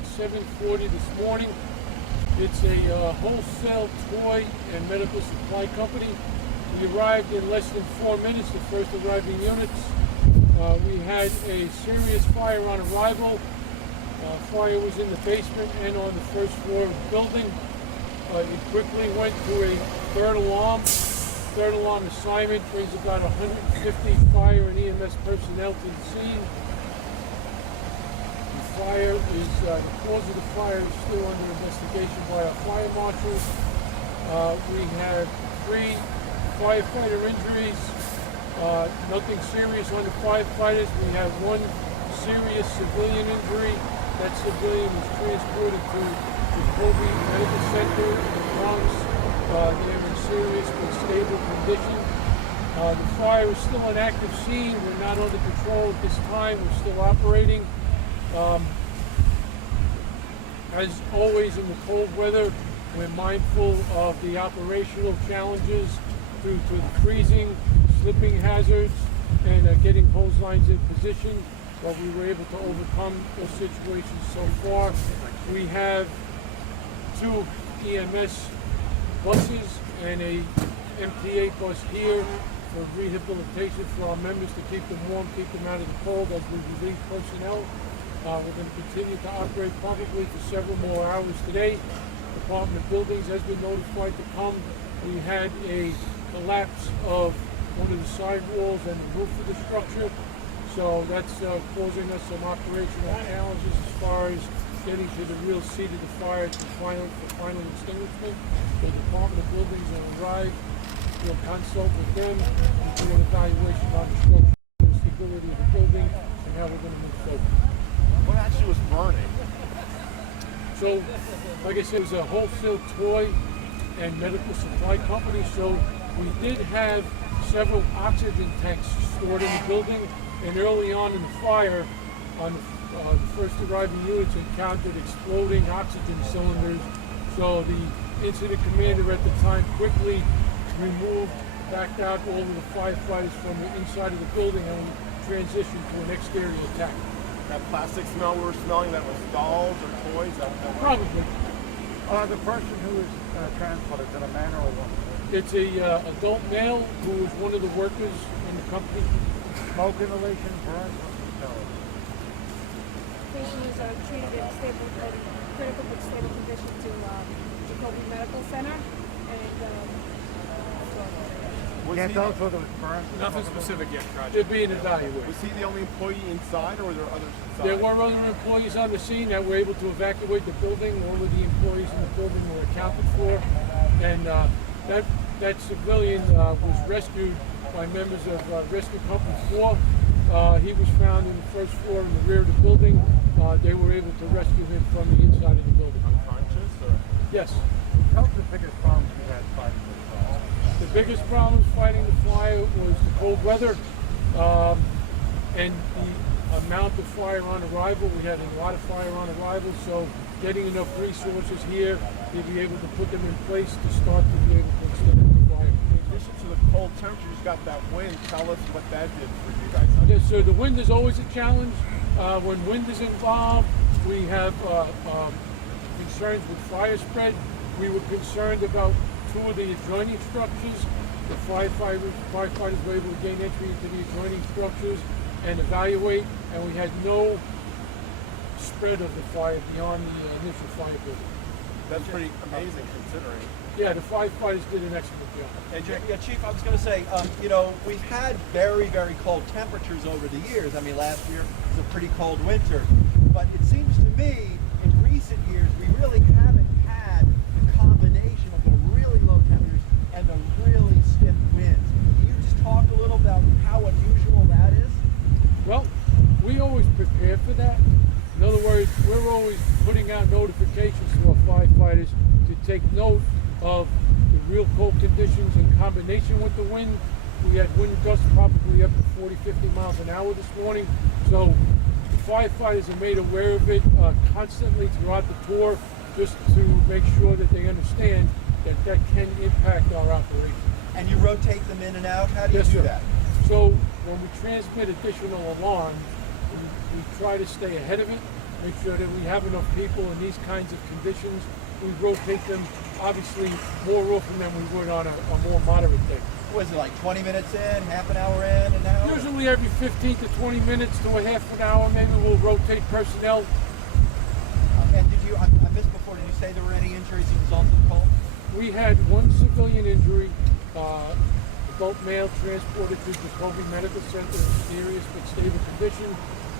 at 7:40 this morning. It's a wholesale toy and medical supply company. We arrived in less than 4 minutes, the first arriving units. We had a serious fire on arrival. Fire was in the basement and on the first floor of the building. It quickly went to a third alarm. Third alarm assignment brings about 150 fire and EMS personnel to the scene. The cause of the fire is still under investigation by our fire marshals. We have 3 firefighter injuries, nothing serious on the firefighters. We have 1 serious civilian injury. That civilian was transported to the Kobe Medical Center in the Bronx. They are in serious but stable condition. The fire is still an active scene. We're not under control at this time. We're still operating. As always in the cold weather, we're mindful of the operational challenges due to the freezing, slipping hazards, and getting hose lines in position. But we were able to overcome those situations so far. We have 2 EMS buses and a MTA bus here for rehabilitation for our members to keep them warm, keep them out of the cold as we relieve personnel. We're going to continue to operate probably for several more hours today. Department of Buildings has been notified to come. We had a collapse of one of the side walls and the roof of the structure. So that's causing us some operational challenges as far as getting to the real seat of the fire for final extinguishment. The Department of Buildings will arrive. We'll consult with them and do an evaluation on the structure, the stability of the building, and how we're going to move forward. What actually was burning? So, like I said, it was a wholesale toy and medical supply company. So we did have several oxygen tanks stored in the building. And early on in the fire, on the first arriving units encountered exploding oxygen cylinders. So the incident commander at the time quickly removed, backed out all of the firefighters from the inside of the building, and we transitioned to an exterior attack. That plastic smell we were smelling, that was dolls or toys? Probably. The person who was transported, is it a man or a woman? It's a adult male who was one of the workers in the company. Smoke inhalation, burns, no. Patients are treated in critical but stable condition to Jacoby Medical Center, and Can't tell us whether it was burns. Nothing specific yet, They're being evaluated. Was he the only employee inside, or were there others inside? There were other employees on the scene that were able to evacuate the building. All of the employees in the building were accounted for, and that civilian was rescued by members of Rescue Company 4. He was found in the first floor in the rear of the building. They were able to rescue him from the inside of the building. Unconscious? Or? Yes. Tell us the biggest problems you had fighting this fire. The biggest problems fighting the fire was the cold weather and the amount of fire on arrival. We had a lot of fire on arrival, so getting enough resources here to be able to put them in place to start to be able to extinguish the fire. In addition to the cold temperatures, you got that wind. Tell us what that did for you guys. Yes, sir. The wind is always a challenge. When wind is involved, we have concerns with fire spread. We were concerned about 2 of the adjoining structures. The firefighters were able to gain entry into the adjoining structures and evaluate, and we had no spread of the fire beyond the initial fire building. That's pretty amazing considering. Yeah, the firefighters did an excellent job. Yeah, Chief, I was going to say, we've had very, very cold temperatures over the years. I mean, last year was a pretty cold winter. But it seems to me, in recent years, we really haven't had the combination of the really low temperatures and the really stiff winds. Can you just talk a little about how unusual that is? Well, we always prepare for that. In other words, we're always putting out notifications to our firefighters to take note of the real cold conditions in combination with the wind. We had wind gusts probably up to 40, 50 miles an hour this morning. So the firefighters are made aware of it constantly throughout the tour, just to make sure that they understand that that can impact our operation. And you rotate them in and out? How do you do that? So when we transmit additional alarms, we try to stay ahead of it. make sure that we have enough people in these kinds of conditions. We rotate them obviously more often than we would on a more moderate day. Was it like 20 minutes in, half an hour in, an hour? Usually every 15 to 20 minutes to a half an hour, maybe we'll rotate personnel. And did you, I missed before, did you say there were any injuries as a result of the cold? We had one civilian injury, adult male transported to Jacoby Medical Center in serious but stable condition.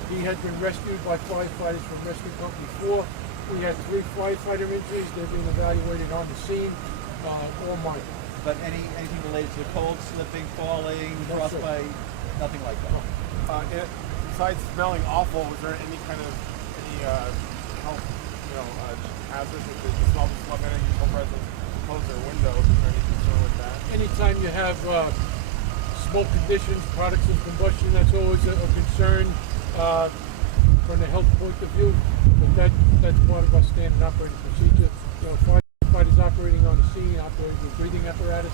He had been rescued by firefighters from Rescue Company 4. We had 3 firefighter injuries. They're being evaluated on the scene, all minor. But anything related to the cold, slipping, falling, No, frostbite, nothing like that? Besides smelling awful, was there any kind of health, hazards if the smell was slipping in your residents close their windows? Is there any concern with that? Anytime you have smoke conditions, products of combustion, that's always a concern from the health point of view. But that's part of our standard operating procedure. Firefighters operating on the scene, operating with breathing apparatus,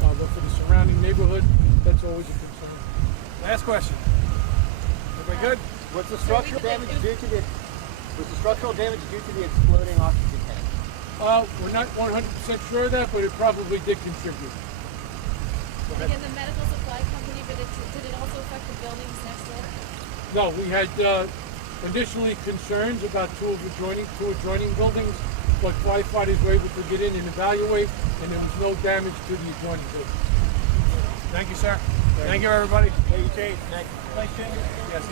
but for the surrounding neighborhood, that's always a concern. Last question. Everybody good? Was the structural damage due to the exploding oxygen tank? We're not 100% sure of that, but it probably did contribute. Again, the medical supply company, but did it also affect the buildings next door? No, we had initially concerns about two adjoining buildings, but firefighters were able to get in and evaluate, and there was no damage to the adjoining buildings. Thank you, sir. Thank you, everybody. Thank you, Chief. Thanks, Jim. Yes,